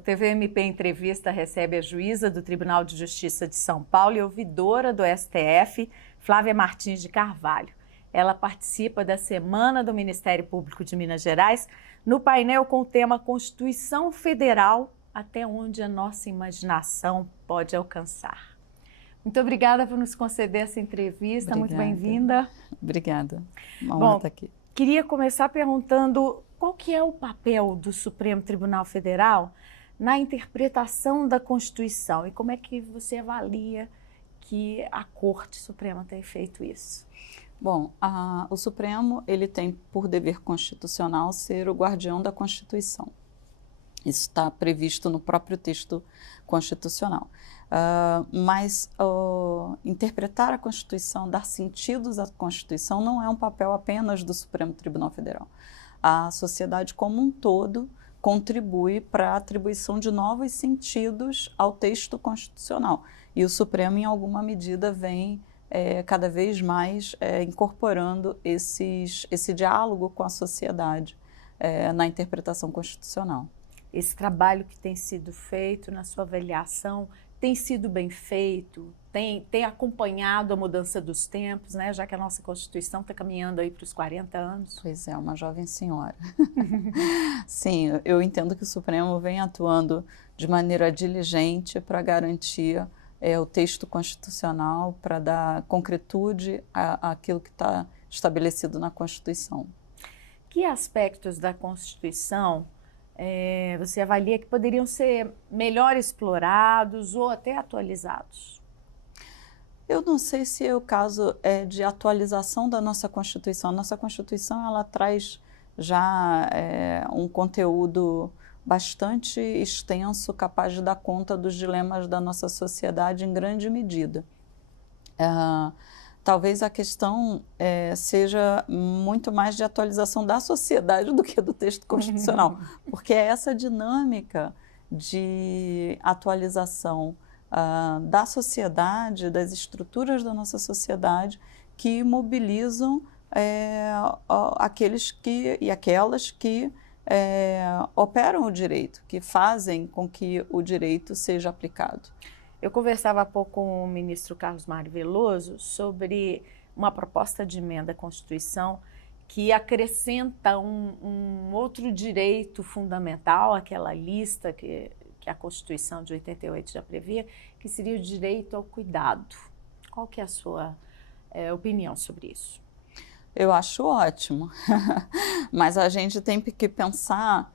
TV MP Entrevista recebe a juíza do Tribunal de Justiça de São Paulo e ouvidora do STF, Flávia Martins de Carvalho. Ela participa da Semana do Ministério Público de Minas Gerais no painel com o tema Constituição Federal, até onde a nossa imaginação pode alcançar. Muito obrigada por nos conceder essa entrevista, muito bem-vinda. Obrigada, uma honra estar aqui. Queria começar perguntando qual que é o papel do Supremo Tribunal Federal na interpretação da Constituição e como é que você avalia que a Corte Suprema tem feito isso? Bom, o Supremo ele tem por dever constitucional ser o guardião da Constituição. Isso está previsto no próprio texto constitucional. Mas interpretar a Constituição, dar sentidos à Constituição não é um papel apenas do Supremo Tribunal Federal. A sociedade como um todo contribui para a atribuição de novos sentidos ao texto constitucional. E o Supremo, em alguma medida, vem cada vez mais incorporando esse diálogo com a sociedade na interpretação constitucional. Esse trabalho que tem sido feito, na sua avaliação, tem sido bem feito? Tem acompanhado a mudança dos tempos, né? Já que a nossa Constituição está caminhando aí para os 40 anos? Pois é, uma jovem senhora. Sim, eu entendo que o Supremo vem atuando de maneira diligente para garantir o texto constitucional, para dar concretude àquilo que está estabelecido na Constituição. Que aspectos da Constituição você avalia que poderiam ser melhor explorados ou até atualizados? Eu não sei se é o caso de atualização da nossa Constituição. A nossa Constituição ela traz já um conteúdo bastante extenso, capaz de dar conta dos dilemas da nossa sociedade em grande medida. Talvez a questão seja muito mais de atualização da sociedade do que do texto constitucional, porque é essa dinâmica de atualização da sociedade, das estruturas da nossa sociedade, que mobilizam aqueles e aquelas que operam o direito, que fazem com que o direito seja aplicado. Eu conversava há pouco com o ministro Carlos Mário Veloso sobre uma proposta de emenda à Constituição que acrescenta um outro direito fundamental, aquela lista que a Constituição de 88 já previa, que seria o direito ao cuidado. Qual que é a sua opinião sobre isso? Eu acho ótimo, mas a gente tem que pensar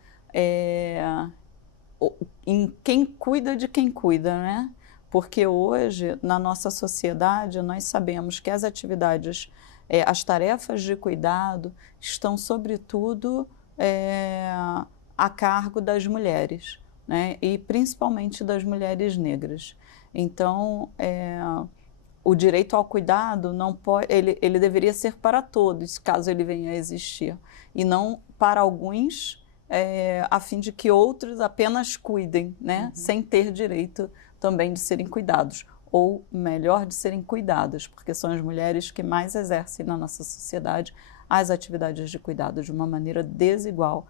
em quem cuida de quem cuida, né? Porque hoje, na nossa sociedade, nós sabemos que as atividades, as tarefas de cuidado estão, sobretudo, a cargo das mulheres, né? E principalmente das mulheres negras. Então, o direito ao cuidado não pode, ele deveria ser para todos, caso ele venha a existir, e não para alguns, a fim de que outros apenas cuidem, né? Sem ter direito também de serem cuidados, ou melhor, de serem cuidadas, porque são as mulheres que mais exercem na nossa sociedade as atividades de cuidado de uma maneira desigual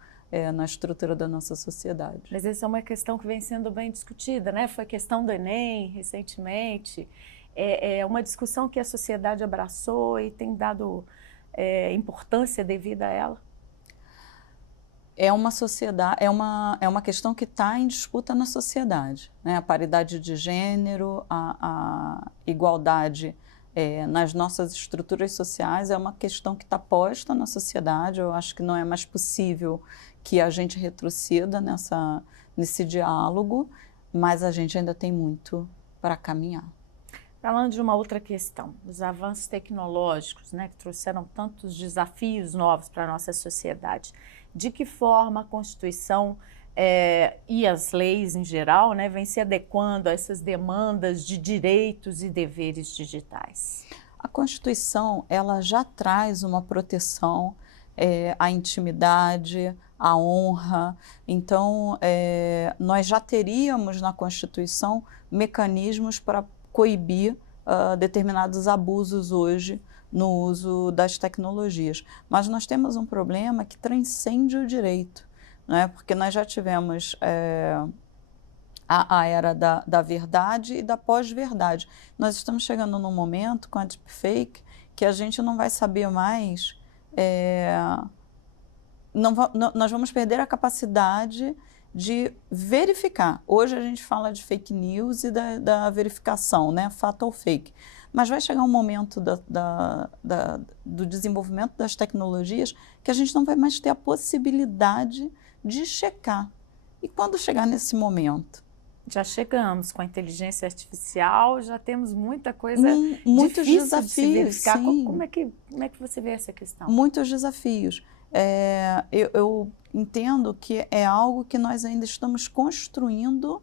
na estrutura da nossa sociedade. Mas essa é uma questão que vem sendo bem discutida, né? Foi questão do Enem recentemente, é uma discussão que a sociedade abraçou e tem dado importância devida a ela. É uma questão que está em disputa na sociedade, né? A paridade de gênero, a igualdade nas nossas estruturas sociais é uma questão que está posta na sociedade. Eu acho que não é mais possível que a gente retroceda nesse diálogo, mas a gente ainda tem muito para caminhar. Falando de uma outra questão, os avanços tecnológicos, né, que trouxeram tantos desafios novos para a nossa sociedade. De que forma a Constituição e as leis em geral, né, vêm se adequando a essas demandas de direitos e deveres digitais? A Constituição ela já traz uma proteção à intimidade, à honra. Então, nós já teríamos na Constituição mecanismos para coibir determinados abusos hoje no uso das tecnologias. Mas nós temos um problema que transcende o direito, né? Porque nós já tivemos a era da verdade e da pós-verdade. Nós estamos chegando num momento com a deepfake que a gente não vai saber mais, nós vamos perder a capacidade de verificar. Hoje a gente fala de fake news e da verificação, né? Fato ou fake. Mas vai chegar um momento do desenvolvimento das tecnologias que a gente não vai mais ter a possibilidade de checar. E quando chegar nesse momento? Já chegamos com a inteligência artificial, já temos muita coisa muitos difícil desafios, de se verificar. sim. Como é que você vê essa questão? Muitos desafios. Eu entendo que é algo que nós ainda estamos construindo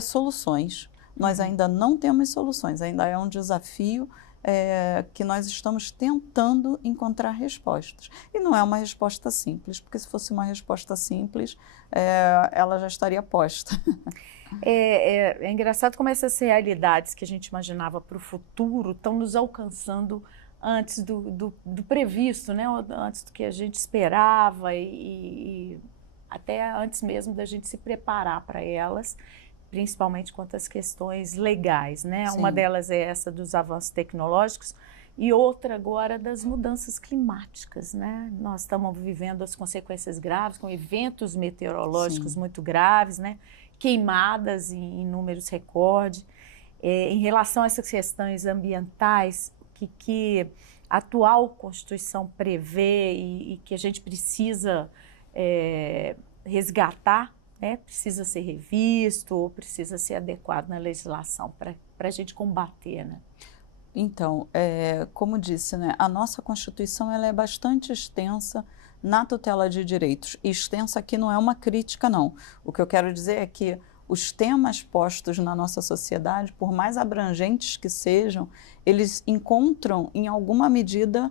soluções. Nós ainda não temos soluções, ainda é um desafio que nós estamos tentando encontrar respostas. E não é uma resposta simples, porque se fosse uma resposta simples, ela já estaria posta. É engraçado como essas realidades que a gente imaginava para o futuro estão nos alcançando antes do previsto, né? Antes do que a gente esperava e até antes mesmo da gente se preparar para elas, principalmente quanto às questões legais, né? Sim. Uma delas é essa dos avanços tecnológicos e outra agora das mudanças climáticas, né? Nós estamos vivendo as consequências graves, com eventos meteorológicos Sim. muito graves, né? Queimadas em números recorde. Em relação a essas questões ambientais, que a atual Constituição prevê e que a gente precisa resgatar, né? Precisa ser revisto ou precisa ser adequado na legislação para a gente combater, né? Então, como disse, né, a nossa Constituição ela é bastante extensa na tutela de direitos. E extensa aqui não é uma crítica, não. O que eu quero dizer é que os temas postos na nossa sociedade, por mais abrangentes que sejam, eles encontram, em alguma medida,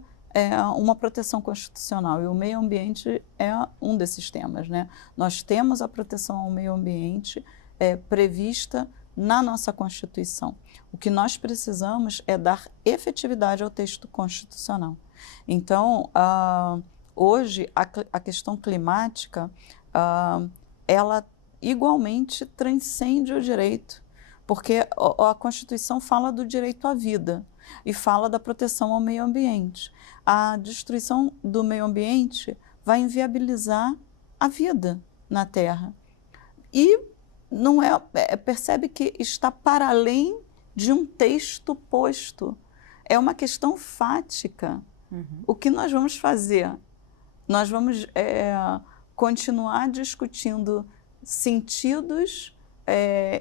uma proteção constitucional. E o meio ambiente é um desses temas, né? Nós temos a proteção ao meio ambiente prevista na nossa Constituição. O que nós precisamos é dar efetividade ao texto constitucional. Então, hoje, a questão climática, ela igualmente transcende o direito, porque a Constituição fala do direito à vida e fala da proteção ao meio ambiente. A destruição do meio ambiente vai inviabilizar a vida na Terra. E não percebe que está para além de um texto posto. É uma questão fática. Uhum. O que nós vamos fazer? Nós vamos continuar discutindo sentidos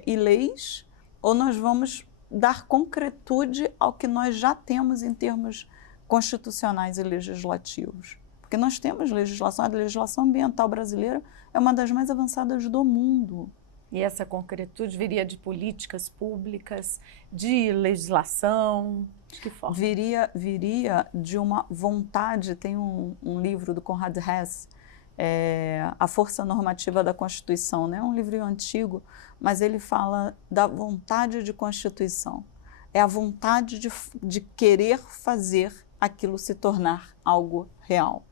e leis, ou nós vamos dar concretude ao que nós já temos em termos constitucionais e legislativos? Porque nós temos legislação, a legislação ambiental brasileira é uma das mais avançadas do mundo. E essa concretude viria de políticas públicas, de legislação, de que forma? Viria de uma vontade, tem um livro do Conrad Hess, A Força Normativa da Constituição, né? Um livro antigo, mas ele fala da vontade de Constituição. É a vontade de querer fazer aquilo se tornar algo real.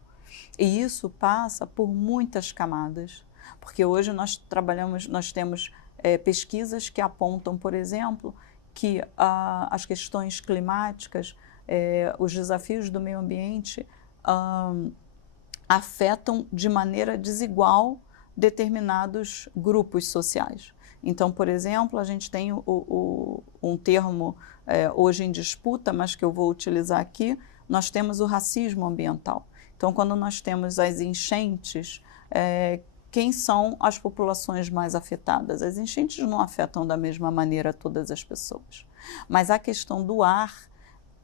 E isso passa por muitas camadas, porque hoje nós temos pesquisas que apontam, por exemplo, que as questões climáticas, os desafios do meio ambiente afetam de maneira desigual determinados grupos sociais. Então, por exemplo, a gente tem um termo hoje em disputa, mas que eu vou utilizar aqui, nós temos o racismo ambiental. Então, quando nós temos as enchentes, quem são as populações mais afetadas? As enchentes não afetam da mesma maneira todas as pessoas. Mas a questão do ar,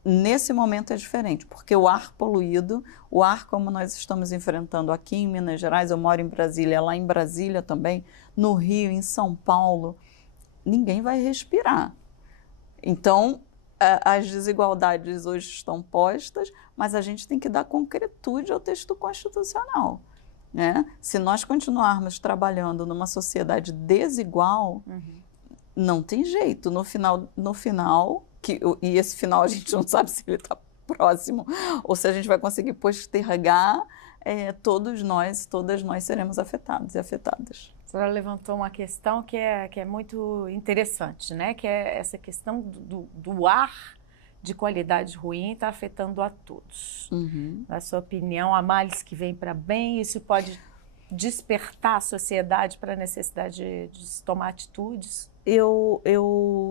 nesse momento é diferente, porque o ar poluído, o ar como nós estamos enfrentando aqui em Minas Gerais, eu moro em Brasília, lá em Brasília também, no Rio, em São Paulo, ninguém vai respirar. Então, as desigualdades hoje estão postas, mas a gente tem que dar concretude ao texto constitucional, né? Se nós continuarmos trabalhando numa sociedade desigual, não tem jeito. No final, e esse final a gente não sabe se ele está próximo ou se a gente vai conseguir postergar todas nós seremos afetados e afetadas. A senhora levantou uma questão que é muito interessante, né? Que é essa questão do ar de qualidade ruim está afetando a todos. Uhum. Na sua opinião, há males que vêm para bem, isso pode despertar a sociedade para a necessidade de se tomar atitudes?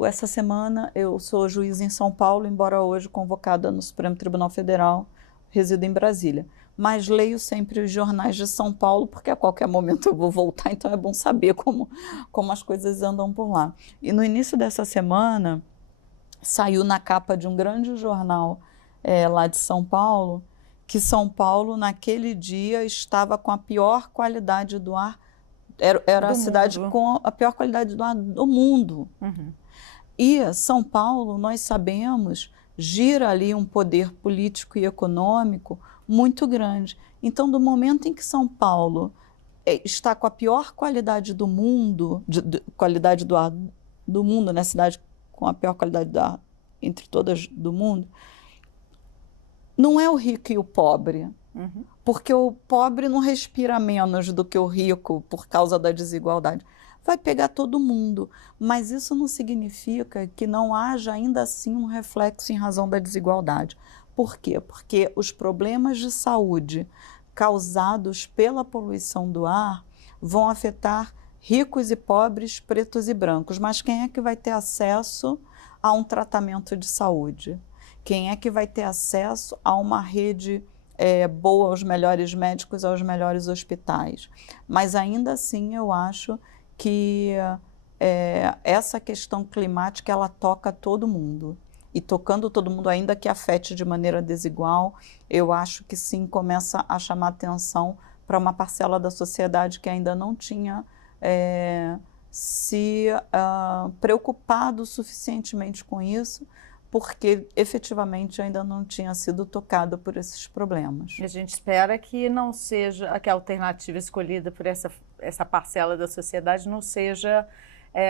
Essa semana, eu sou juiz em São Paulo, embora hoje convocada no Supremo Tribunal Federal, resido em Brasília. Mas leio sempre os jornais de São Paulo, porque a qualquer momento eu vou voltar, então é bom saber como as coisas andam por lá. E no início dessa semana, saiu na capa de um grande jornal lá de São Paulo, que São Paulo, naquele dia, estava com a pior qualidade do ar, era a cidade com a pior qualidade do ar do mundo. Uhum. E São Paulo, nós sabemos, gira ali um poder político e econômico muito grande. Então, do momento em que São Paulo está com a pior qualidade do mundo, qualidade do ar do mundo, né, cidade com a pior qualidade do ar entre todas do mundo, não é o rico e o pobre, Uhum. porque o pobre não respira menos do que o rico por causa da desigualdade. Vai pegar todo mundo, mas isso não significa que não haja ainda assim um reflexo em razão da desigualdade. Por quê? Porque os problemas de saúde causados pela poluição do ar vão afetar ricos e pobres, pretos e brancos. Mas quem é que vai ter acesso a um tratamento de saúde? Quem é que vai ter acesso a uma rede boa, aos melhores médicos, aos melhores hospitais? Mas ainda assim eu acho que essa questão climática ela toca todo mundo. E tocando todo mundo, ainda que afete de maneira desigual, eu acho que sim, começa a chamar atenção para uma parcela da sociedade que ainda não tinha se preocupado suficientemente com isso, porque efetivamente ainda não tinha sido tocado por esses problemas. E a gente espera que não seja, que a alternativa escolhida por essa parcela da sociedade não seja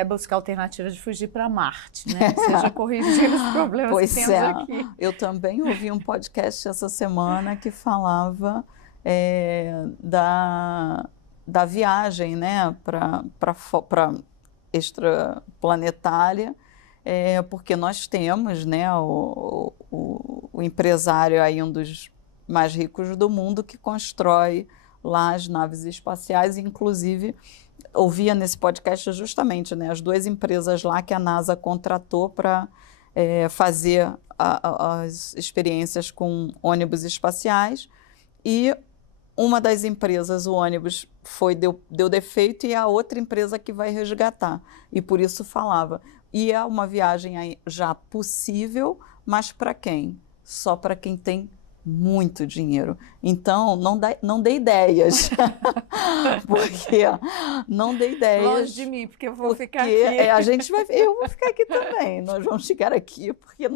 buscar alternativas de fugir para Marte, né? Seja corrigir os problemas pois que temos aqui. Eu também ouvi um podcast essa semana que falava da viagem, né, para extraplanetária, porque nós temos, né, o empresário aí, um dos mais ricos do mundo, que constrói lá as naves espaciais, inclusive ouvia nesse podcast justamente, né, as duas empresas lá que a NASA contratou para fazer as experiências com ônibus espaciais, e uma das empresas, o ônibus, deu defeito, e a outra empresa que vai resgatar. E por isso falava. E é uma viagem aí já possível, mas para quem? Só para quem tem muito dinheiro. Então, não dê ideias. Porque não dê ideias. Longe de mim, porque eu vou ficar aqui. Eu vou ficar aqui também. Nós vamos ficar aqui porque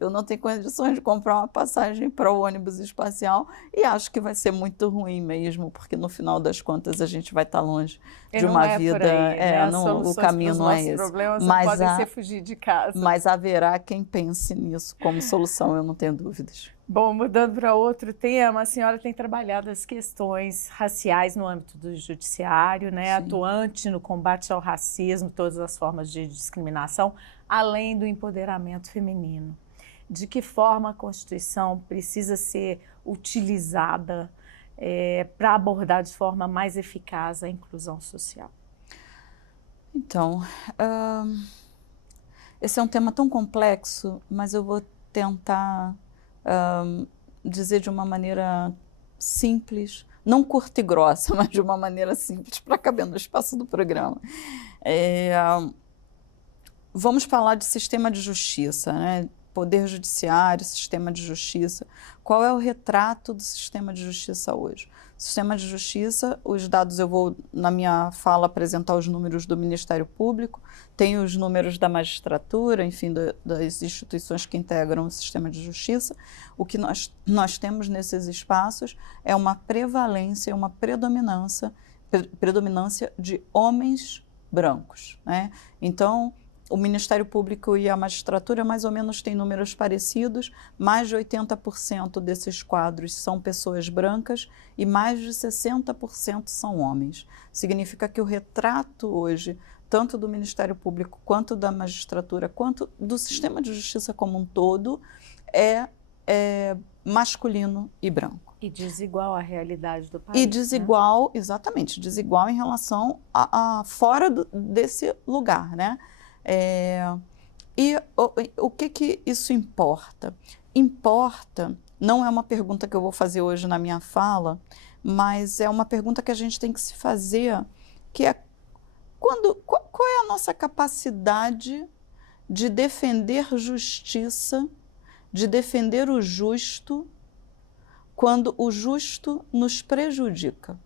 eu não tenho condições de comprar uma passagem para o ônibus espacial, e acho que vai ser muito ruim mesmo, porque no final das contas a gente vai estar longe de uma vida. Por aí, né? O caminho não é esse. Problemas não podem ser fugir de casa. Mas haverá quem pense nisso como solução, eu não tenho dúvidas. Bom, mudando para outro tema, a senhora tem trabalhado as questões raciais no âmbito do judiciário, né? Sim. Atuante no combate ao racismo, todas as formas de discriminação, além do empoderamento feminino. De que forma a Constituição precisa ser utilizada para abordar de forma mais eficaz a inclusão social? Então, esse é um tema tão complexo, mas eu vou tentar dizer de uma maneira simples, não curta e grossa, mas de uma maneira simples, para caber no espaço do programa. Vamos falar de sistema de justiça, né? Poder judiciário, sistema de justiça. Qual é o retrato do sistema de justiça hoje? O sistema de justiça, os dados, eu vou, na minha fala, apresentar os números do Ministério Público, tem os números da magistratura, enfim, das instituições que integram o sistema de justiça. O que nós temos nesses espaços é uma prevalência, uma predominância de homens brancos, né? Então, o Ministério Público e a magistratura mais ou menos têm números parecidos, mais de 80% desses quadros são pessoas brancas e mais de 60% são homens. Significa que o retrato hoje, tanto do Ministério Público, quanto da magistratura, quanto do sistema de justiça como um todo, é masculino e branco. E desigual à realidade do país. E desigual, né? Exatamente, desigual em relação a fora desse lugar, né? E o que isso importa? Importa, não é uma pergunta que eu vou fazer hoje na minha fala, mas é uma pergunta que a gente tem que se fazer, que é qual é a nossa capacidade de defender justiça, de defender o justo, quando o justo nos prejudica?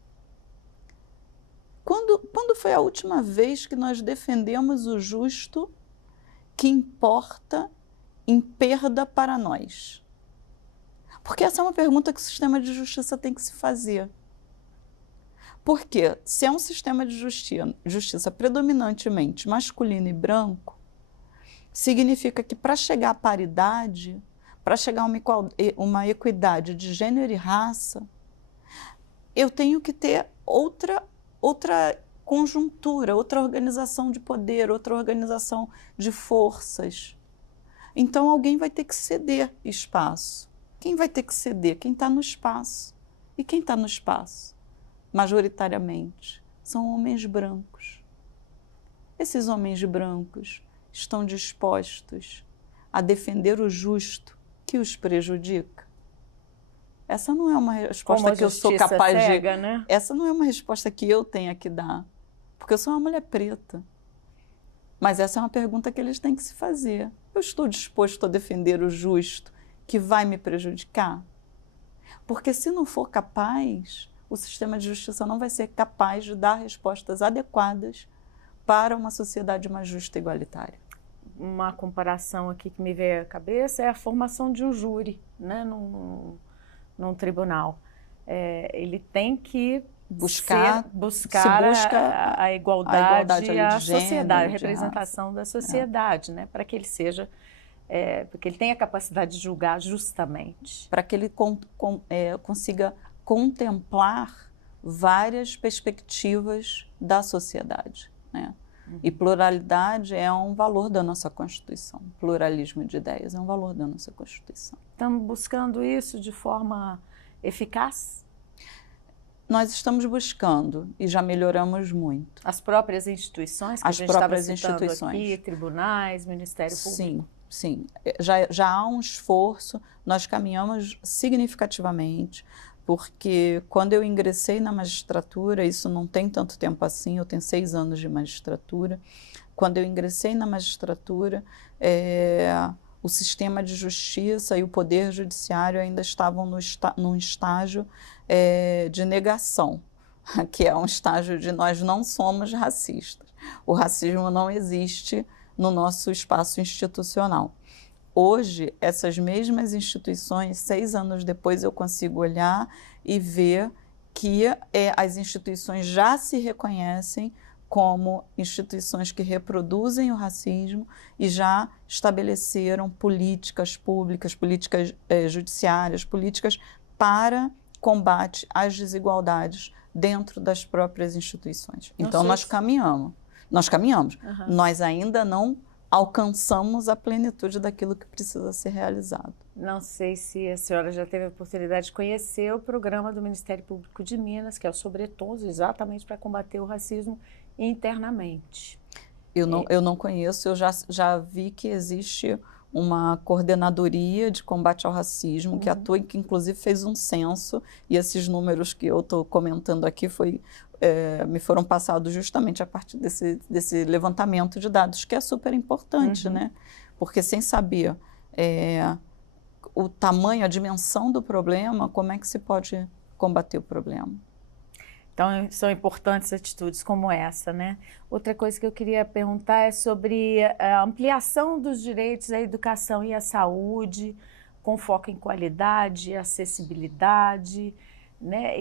Quando foi a última vez que nós defendemos o justo que importa em perda para nós? Porque essa é uma pergunta que o sistema de justiça tem que se fazer. Porque se é um sistema de justiça predominantemente masculino e branco, significa que para chegar à paridade, para chegar a uma equidade de gênero e raça, eu tenho que ter outra conjuntura, outra organização de poder, outra organização de forças. Então, alguém vai ter que ceder espaço. Quem vai ter que ceder? Quem está no espaço. E quem está no espaço, majoritariamente, são homens brancos. Esses homens brancos estão dispostos a defender o justo que os prejudica? Essa não é uma resposta que eu sou capaz cega, né? Essa não é uma resposta que eu tenha que dar, porque eu sou uma mulher preta. Mas essa é uma pergunta que eles têm que se fazer. Eu estou disposto a defender o justo que vai me prejudicar? Porque se não for capaz, o sistema de justiça não vai ser capaz de dar respostas adequadas para uma sociedade mais justa e igualitária. Uma comparação aqui que me veio à cabeça é a formação de um júri, né, num tribunal. Ele tem que buscar a igualdade e a sociedade, a representação da sociedade, né, para que ele seja, porque ele tenha a capacidade de julgar justamente. Para que ele consiga contemplar várias perspectivas da sociedade, né? E pluralidade é um valor da nossa Constituição. Pluralismo de ideias é um valor da nossa Constituição. Estamos buscando isso de forma eficaz? Nós estamos buscando e já melhoramos muito. As próprias instituições que a gente estava citando aqui, tribunais, Ministério Público? Sim. Já há um esforço, nós caminhamos significativamente, porque quando eu ingressei na magistratura, isso não tem tanto tempo assim, eu tenho 6 anos de magistratura, quando eu ingressei na magistratura, o sistema de justiça e o poder judiciário ainda estavam num estágio de negação, que é um estágio de nós não somos racistas. O racismo não existe no nosso espaço institucional. Hoje, essas mesmas instituições, 6 anos depois, eu consigo olhar e ver que as instituições já se reconhecem como instituições que reproduzem o racismo e já estabeleceram políticas públicas, políticas judiciárias, políticas para combate às desigualdades dentro das próprias instituições. Então, nós caminhamos. Uhum. Nós ainda não alcançamos a plenitude daquilo que precisa ser realizado. Não sei se a senhora já teve a oportunidade de conhecer o programa do Ministério Público de Minas, que é o Sobretons, exatamente para combater o racismo internamente. Eu não conheço, eu já vi que existe uma coordenadoria de combate ao racismo, que atua, que inclusive fez um censo, e esses números que eu estou comentando aqui me foram passados justamente a partir desse levantamento de dados, que é super importante, né? Porque sem saber o tamanho, a dimensão do problema, como é que se pode combater o problema? Então, são importantes atitudes como essa, né? Outra coisa que eu queria perguntar é sobre a ampliação dos direitos à educação e à saúde, com foco em qualidade, acessibilidade. né?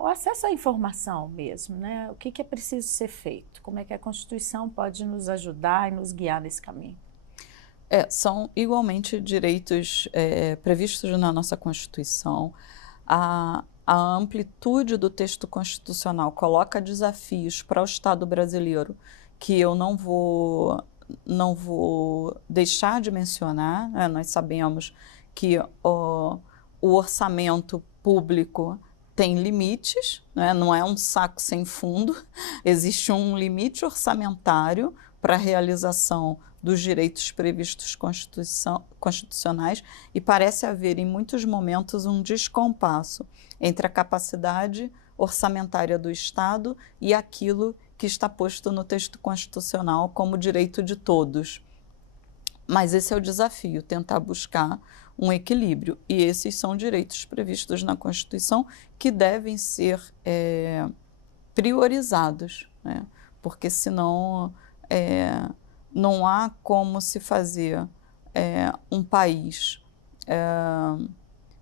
O acesso à informação mesmo, né? O que é preciso ser feito? Como é que a Constituição pode nos ajudar e nos guiar nesse caminho? São igualmente direitos previstos na nossa Constituição. A amplitude do texto constitucional coloca desafios para o Estado brasileiro que eu não vou deixar de mencionar, né? Nós sabemos que o orçamento público tem limites, né? Não é um saco sem fundo, existe um limite orçamentário para a realização dos direitos previstos constitucionais e parece haver, em muitos momentos, um descompasso entre a capacidade orçamentária do Estado e aquilo que está posto no texto constitucional como direito de todos. Mas esse é o desafio, tentar buscar um equilíbrio. E esses são direitos previstos na Constituição que devem ser priorizados, né? Porque senão não há como se fazer um país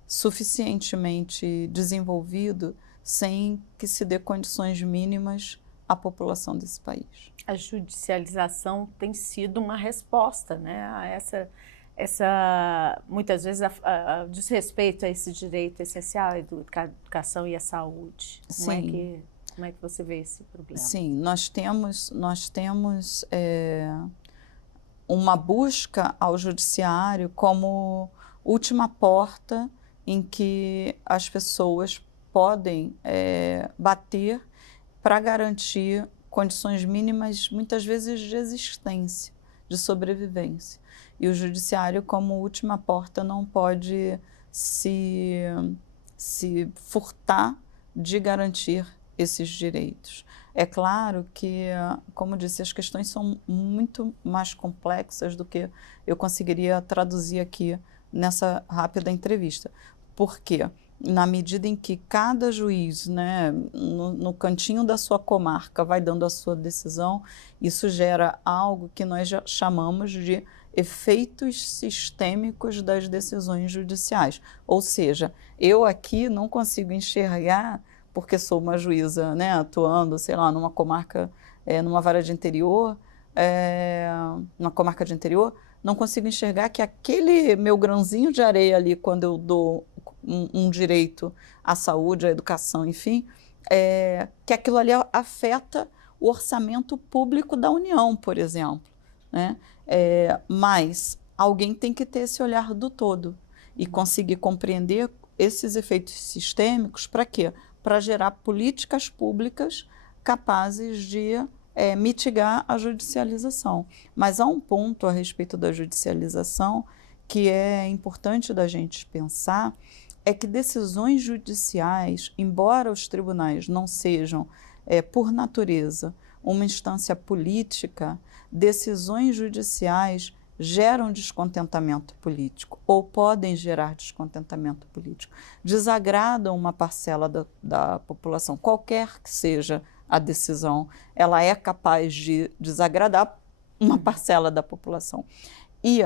suficientemente desenvolvido sem que se dê condições mínimas à população desse país. A judicialização tem sido uma resposta, né, a muitas vezes, a desrespeito a esse direito essencial, a educação e a saúde. Sim. Como é que você vê esse problema? Sim, nós temos uma busca ao judiciário como última porta em que as pessoas podem bater para garantir condições mínimas, muitas vezes de existência, de sobrevivência. E o judiciário, como última porta, não pode se furtar de garantir esses direitos. É claro que, como disse, as questões são muito mais complexas do que eu conseguiria traduzir aqui nessa rápida entrevista. Por quê? Na medida em que cada juiz, né, no cantinho da sua comarca, vai dando a sua decisão, isso gera algo que nós já chamamos de efeitos sistêmicos das decisões judiciais. Ou seja, eu aqui não consigo enxergar, porque sou uma juíza, né, atuando, sei lá, numa comarca, numa vara de interior, numa comarca de interior, não consigo enxergar que aquele meu grãozinho de areia ali, quando eu dou um direito à saúde, à educação, enfim, que aquilo ali afeta o orçamento público da União, por exemplo, né? Mas alguém tem que ter esse olhar do todo e conseguir compreender esses efeitos sistêmicos para quê? Para gerar políticas públicas capazes de mitigar a judicialização. Mas há um ponto a respeito da judicialização que é importante da gente pensar, é que decisões judiciais, embora os tribunais não sejam, por natureza, uma instância política, decisões judiciais geram descontentamento político ou podem gerar descontentamento político, desagradam uma parcela da população, qualquer que seja a decisão, ela é capaz de desagradar uma parcela da população. E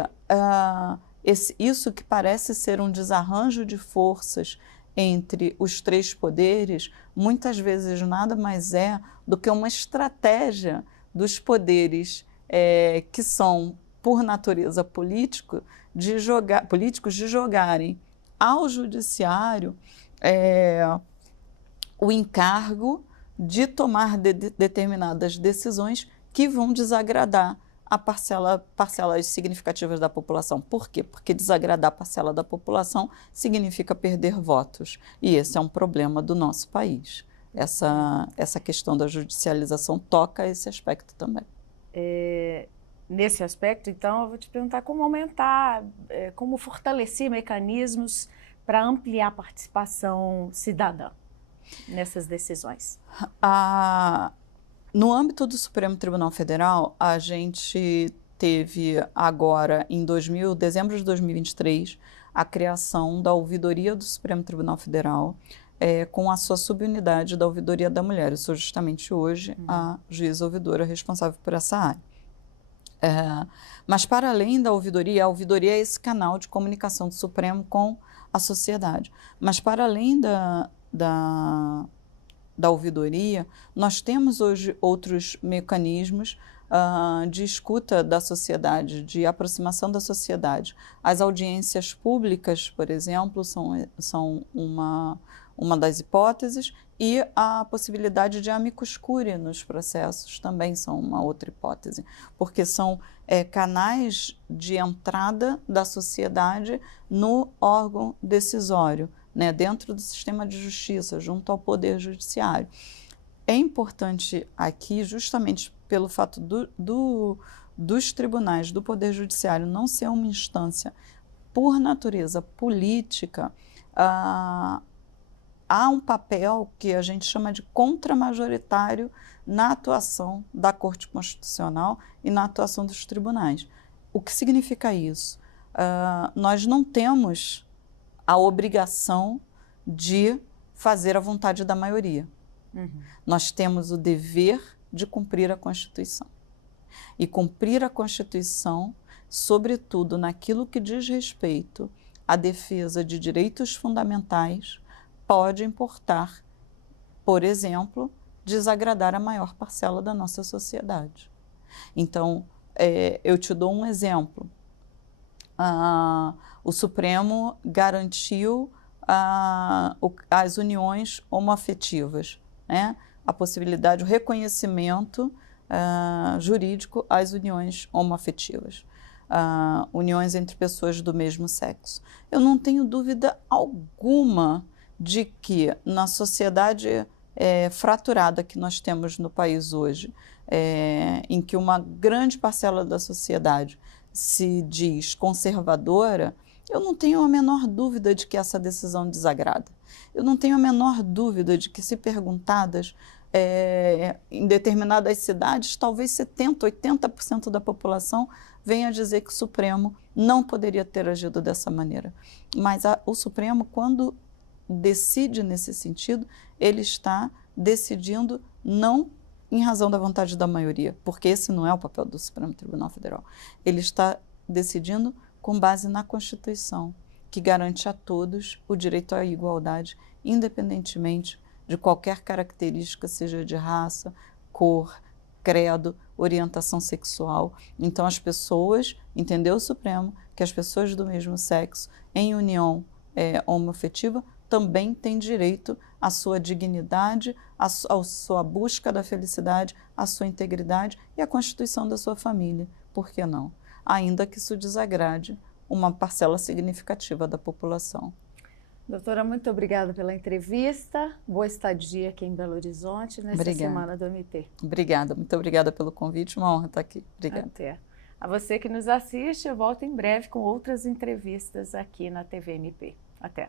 isso que parece ser um desarranjo de forças entre os três poderes, muitas vezes nada mais é do que uma estratégia dos poderes que são, por natureza políticos, de jogarem ao judiciário o encargo de tomar determinadas decisões que vão desagradar a parcelas significativas da população. Por quê? Porque desagradar a parcela da população significa perder votos. E esse é um problema do nosso país. Essa questão da judicialização toca esse aspecto também. Nesse aspecto, então, eu vou te perguntar como aumentar, como fortalecer mecanismos para ampliar a participação cidadã nessas decisões. No âmbito do Supremo Tribunal Federal, a gente teve agora, em dezembro de 2023, a criação da Ouvidoria do Supremo Tribunal Federal, com a sua subunidade da Ouvidoria da Mulher. Eu sou justamente hoje a juíza ouvidora responsável por essa área. Mas para além da ouvidoria, a ouvidoria é esse canal de comunicação do Supremo com a sociedade. Mas para além da ouvidoria, nós temos hoje outros mecanismos de escuta da sociedade, de aproximação da sociedade. As audiências públicas, por exemplo, são uma das hipóteses, e a possibilidade de amicus curiae nos processos também são uma outra hipótese, porque são canais de entrada da sociedade no órgão decisório, né, dentro do sistema de justiça, junto ao Poder Judiciário. É importante aqui, justamente pelo fato dos tribunais, do Poder Judiciário não ser uma instância, por natureza política, há um papel que a gente chama de contramajoritário na atuação da Corte Constitucional e na atuação dos tribunais. O que significa isso? Nós não temos a obrigação de fazer a vontade da maioria. Nós temos o dever de cumprir a Constituição. E cumprir a Constituição, sobretudo naquilo que diz respeito à defesa de direitos fundamentais, pode importar, por exemplo, desagradar a maior parcela da nossa sociedade. Então, eu te dou um exemplo. O Supremo garantiu as uniões homoafetivas, né? A possibilidade, o reconhecimento jurídico às uniões homoafetivas, uniões entre pessoas do mesmo sexo. Eu não tenho dúvida alguma de que na sociedade fraturada que nós temos no país hoje, em que uma grande parcela da sociedade se diz conservadora, eu não tenho a menor dúvida de que essa decisão desagrada. Eu não tenho a menor dúvida de que, se perguntadas, em determinadas cidades, talvez 70%, 80% da população venha dizer que o Supremo não poderia ter agido dessa maneira. Mas o Supremo, quando decide nesse sentido, ele está decidindo não em razão da vontade da maioria, porque esse não é o papel do Supremo Tribunal Federal. Ele está decidindo com base na Constituição, que garante a todos o direito à igualdade, independentemente de qualquer característica, seja de raça, cor, credo, orientação sexual. Então, as pessoas, entendeu o Supremo, que as pessoas do mesmo sexo, em união homoafetiva, também têm direito à sua dignidade, à sua busca da felicidade, à sua integridade e à constituição da sua família. Por que não? Ainda que isso desagrade uma parcela significativa da população. Doutora, muito obrigada pela entrevista. Boa estadia aqui em Belo Horizonte nessa semana do MT. Obrigada, muito obrigada pelo convite, uma honra estar aqui. Obrigada. Até. A você que nos assiste, eu volto em breve com outras entrevistas aqui na TV MP. Até.